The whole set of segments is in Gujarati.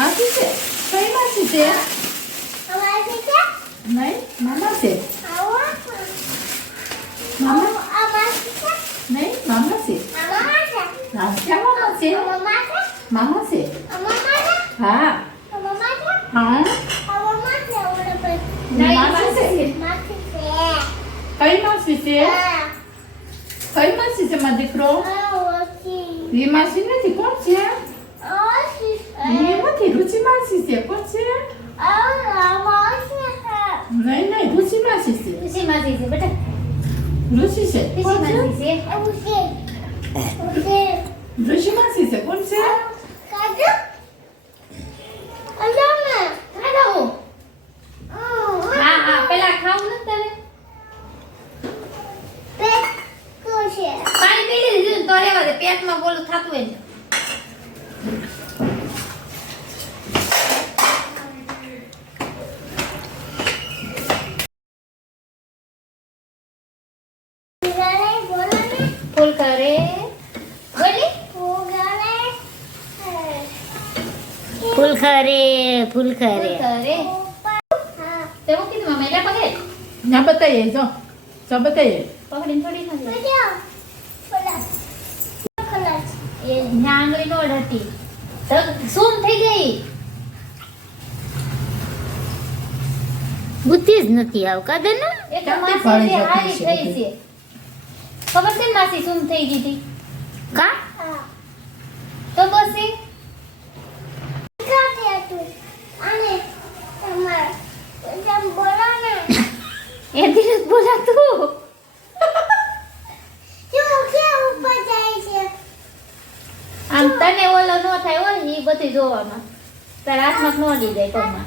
માસી છે? કઈ માસી છે? અમારી છે નહીં, મામા છે. આવો મામા આ માસી છે નહીં, મામા છે. મામા છે હા, ક્યાં મામા છે? મામા છે મામા છે. મામા છે હા મામા છે હા મામા છે ઓરે પર માસી છે. માસી છે કઈ માસી છે? હા કઈ માસી છે મારો દીકરો? ઓસી એ માસી નથી. કોણ છે? ઓસી એ નથી. રુચિ માસી છે. કોણ છે? આ માસી નહીં નહીં, રુચિ માસી છે. ખુશી માસી છે બેટા. રુચિ છે. ખુશી કોણ છે? માસી છે. ઓસી ઓસી રુચિ માસી છે. કોણ છે? કાજુ અલ્લાહ ખાધા હા હા પેલા ખાવું નથી તારે પેટ કોશે પાણી પી લીધું તો રહેવા દે પેટમાં બોલું થતું હોય ને ગાલે બોલાને ફૂલ કરે બોલી ફૂલ ગાલે ફૂલ કરે હા તે હું કીધું મમ્મી એટલે પકડે ના બતાઈએ. જો જો બતાઈએ. પકડીને થોડી ખાધી બજો બોલા ખલાસ એ આંગળી નો અડતી તો સૂમ થઈ ગઈ બુદ્ધિ જ નથી આવ કાદે ને એ તો ક્યાંથી માસી ફળી જે જતી હારી છે થઈ છે ખબર છે ને માસી સૂમ થઈ ગઈ હતી કા હા તો પછી કાતે તું આને તમાર જમ બોલાને એ દિવસ બોલાતું જો કે ઉપર જાય છે આમ તને ઓલો નો થાય હોય એ બધું જોવામાં તારા હાથમાં નો અડી જાય પગમાં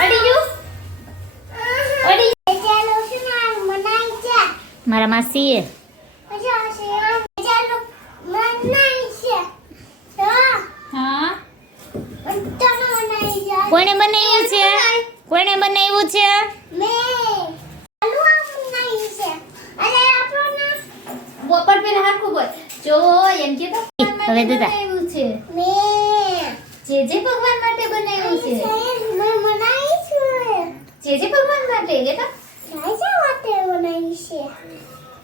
અડી ગયું અડી ચાલો સુનાર મનાઈ છે મારા માસીએ પછી આશીર્વાદ ચાલો મનાઈ છે હા હા તને મનાઈ છે કોણે બનાવ્યું છે કોણે બનાવ્યું છે મે અલુઆ મનાઈ છે અરે આપણને બોપર પેલા હારખું બોલ જો એમ કે તો હવે દાદા. બનાવ્યું છે મે જે ભગવાન માટે બનાવ્યું છે મે મનાઈ છે જે ભગવાન માટે કે તો રાજા માટે મનાઈ છે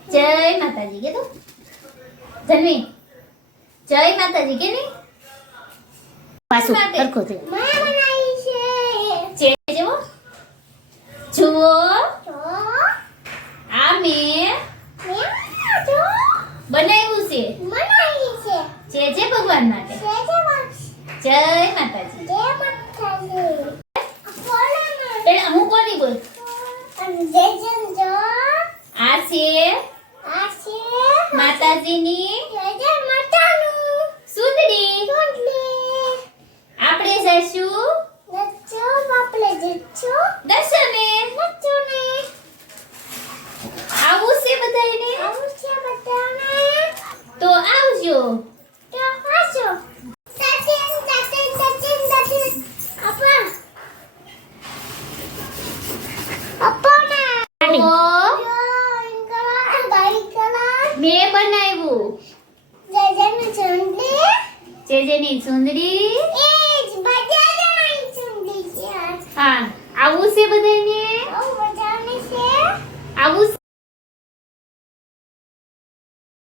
જય માતાજી કે તો ધન્વી જય માતાજી કે નહીં પાછું માટે. સરખું થયું મે મનાઈ છે જે જેવો જુઓ તો આ મેં મે તો બનાવ્યું છે મનાઈ છે જે ભગવાન માટે છે જય માતાજી જે મતાજી બોલને પેલા હું કોની બોલ અને જે જન જો આ છે આ છે માતાજીની જે મતાનું સુંદરી સુંદરી આપણે જઈશું નચો બાપલે જચો દર્શને નચો ને આવું છે બધાને આવું છે બતાને તો આવજો તો પાછો તચિન આપા અપોના તો જો ઇંગલા બાઈ કલા મેં બનાવ્યું જે જન સુંદરી જેની સુંદરી એ જ બજારે નહીં સુંદરી છે હા આવું છે બધાને ઓ બજાને છે આવું છે